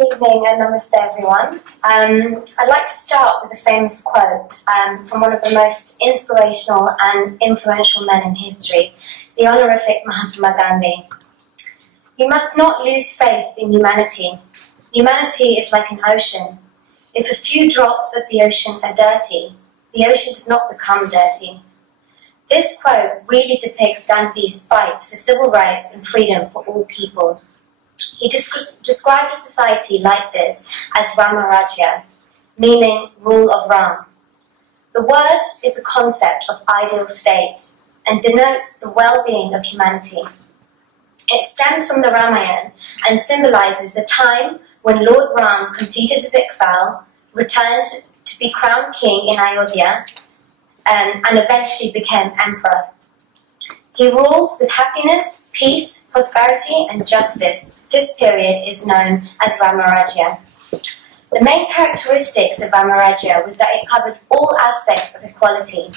Good evening and namaste everyone. I'd like to start with a famous quote from one of the most inspirational and influential men in history, the honorific Mahatma Gandhi. You must not lose faith in humanity. Humanity is like an ocean. If a few drops of the ocean are dirty, the ocean does not become dirty. This quote really depicts Gandhi's fight for civil rights and freedom for all people. He described a society like this as Ramarajya, meaning rule of Ram. The word is a concept of ideal state and denotes the well-being of humanity. It stems from the Ramayan and symbolizes the time when Lord Ram completed his exile, returned to be crowned king in Ayodhya, and eventually became emperor. He rules with happiness, peace, prosperity, and justice. This period is known as Ramarajya. The main characteristics of Ramarajya was that it covered all aspects of equality.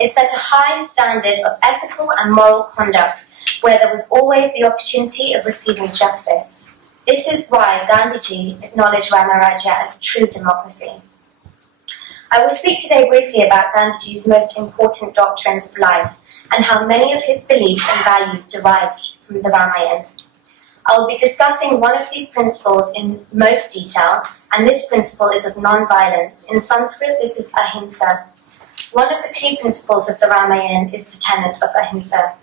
It set a high standard of ethical and moral conduct, where there was always the opportunity of receiving justice. This is why Gandhiji acknowledged Ramarajya as true democracy. I will speak today briefly about Gandhiji's most important doctrines of life and how many of his beliefs and values derived from the Ramayan. I will be discussing one of these principles in most detail, and this principle is of non-violence. In Sanskrit, this is ahimsa. One of the key principles of the Ramayan is the tenet of ahimsa.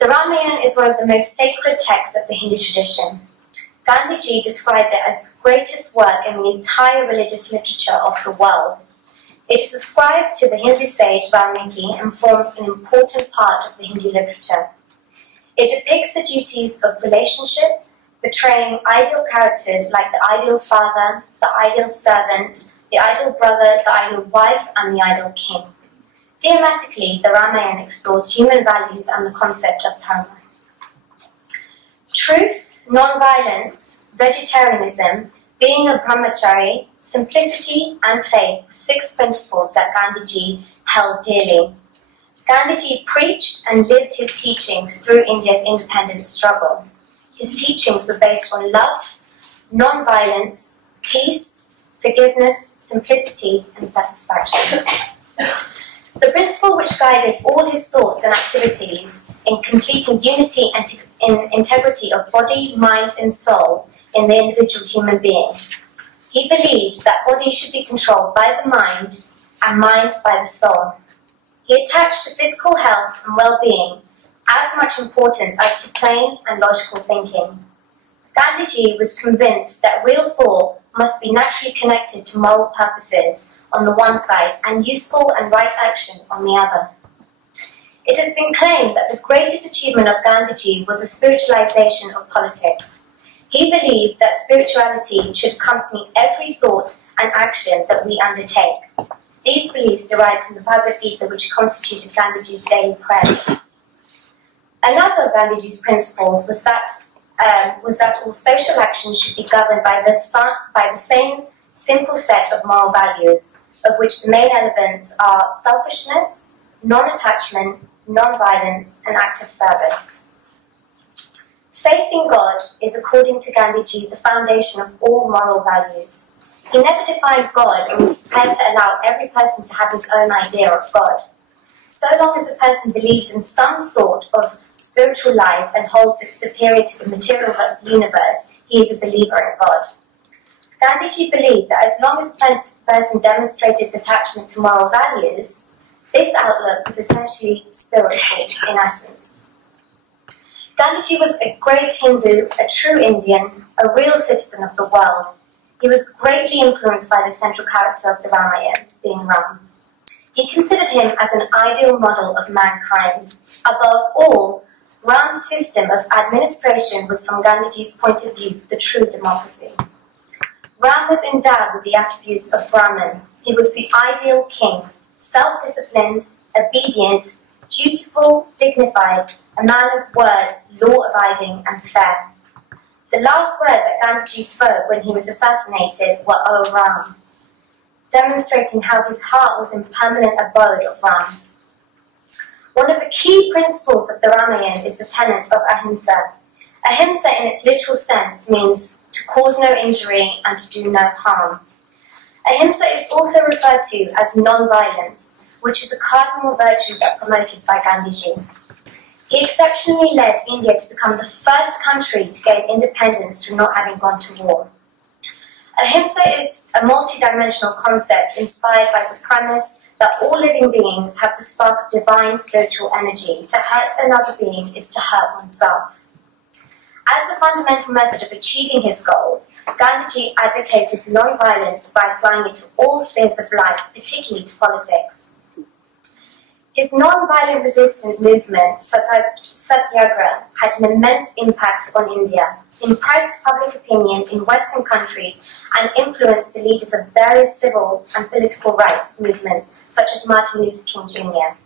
The Ramayan is one of the most sacred texts of the Hindu tradition. Gandhiji described it as the greatest work in the entire religious literature of the world. It is ascribed to the Hindu sage Valmiki and forms an important part of the Hindu literature. It depicts the duties of relationship, portraying ideal characters like the ideal father, the ideal servant, the ideal brother, the ideal wife, and the ideal king. Thematically, the Ramayan explores human values and the concept of dharma. Truth, non-violence, vegetarianism, being a brahmachari, simplicity, and faith were 6 principles that Gandhiji held dearly. Gandhiji preached and lived his teachings through India's independence struggle. His teachings were based on love, non-violence, peace, forgiveness, simplicity, and satisfaction. The principle which guided all his thoughts and activities in completing unity and integrity of body, mind, and soul in the individual human being. He believed that body should be controlled by the mind and mind by the soul. He attached to physical health and well-being as much importance as to plain and logical thinking. Gandhiji was convinced that real thought must be naturally connected to moral purposes on the one side and useful and right action on the other. It has been claimed that the greatest achievement of Gandhiji was the spiritualization of politics. He believed that spirituality should accompany every thought and action that we undertake. These beliefs derived from the Bhagavad Gita, which constituted Gandhiji's daily prayers. Another of Gandhiji's principles was that all social actions should be governed by the same simple set of moral values, of which the main elements are selfishness, non-attachment, non-violence, and active service. Faith in God is, according to Gandhiji, the foundation of all moral values. He never defined God and was prepared to allow every person to have his own idea of God. So long as the person believes in some sort of spiritual life and holds it superior to the material universe, he is a believer in God. Gandhiji believed that as long as the person demonstrated his attachment to moral values, this outlook was essentially spiritual in essence. Gandhiji was a great Hindu, a true Indian, a real citizen of the world. He was greatly influenced by the central character of the Ramayan, being Ram. He considered him as an ideal model of mankind. Above all, Ram's system of administration was, from Gandhiji's point of view, the true democracy. Ram was endowed with the attributes of Brahman. He was the ideal king, self-disciplined, obedient, dutiful, dignified, a man of word, law-abiding, and fair. The last word that Gandhiji spoke when he was assassinated were "O Ram," demonstrating how his heart was in permanent abode of Ram. One of the key principles of the Ramayan is the tenet of ahimsa. Ahimsa in its literal sense means to to cause no injury and to do no harm. Ahimsa is also referred to as non-violence, which is a cardinal virtue that promoted by Gandhiji. He exceptionally led India to become the first country to gain independence through not having gone to war. Ahimsa is a multidimensional concept inspired by the premise that all living beings have the spark of divine spiritual energy. To hurt another being is to hurt oneself. As a fundamental method of achieving his goals, Gandhiji advocated non-violence by applying it to all spheres of life, particularly to politics. His non-violent resistance movement, Satyagraha, had an immense impact on India, impressed public opinion in Western countries, and influenced the leaders of various civil and political rights movements, such as Martin Luther King Jr.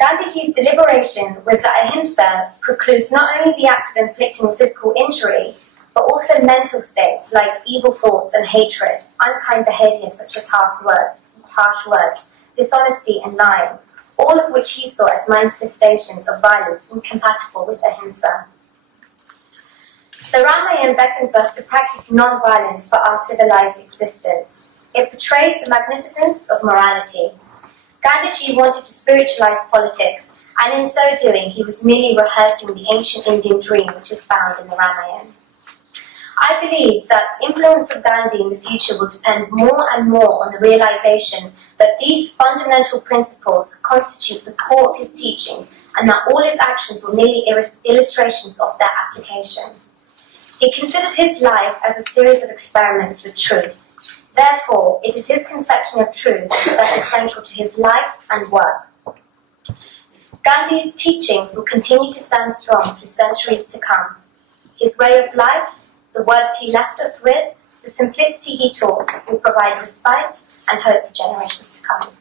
Gandhiji's deliberation was that ahimsa precludes not only the act of inflicting physical injury, but also mental states like evil thoughts and hatred, unkind behavior such as harsh words, dishonesty and lying, all of which he saw as manifestations of violence incompatible with ahimsa. The Ramayan beckons us to practice non-violence for our civilized existence. It portrays the magnificence of morality. Gandhiji wanted to spiritualize politics, and in so doing, he was merely rehearsing the ancient Indian dream which is found in the Ramayan. I believe that the influence of Gandhi in the future will depend more and more on the realization that these fundamental principles constitute the core of his teachings, and that all his actions were merely illustrations of their application. He considered his life as a series of experiments with truth. Therefore, it is his conception of truth that is central to his life and work. Gandhi's teachings will continue to stand strong through centuries to come. His way of life, the words he left us with, the simplicity he taught will provide respite and hope for generations to come.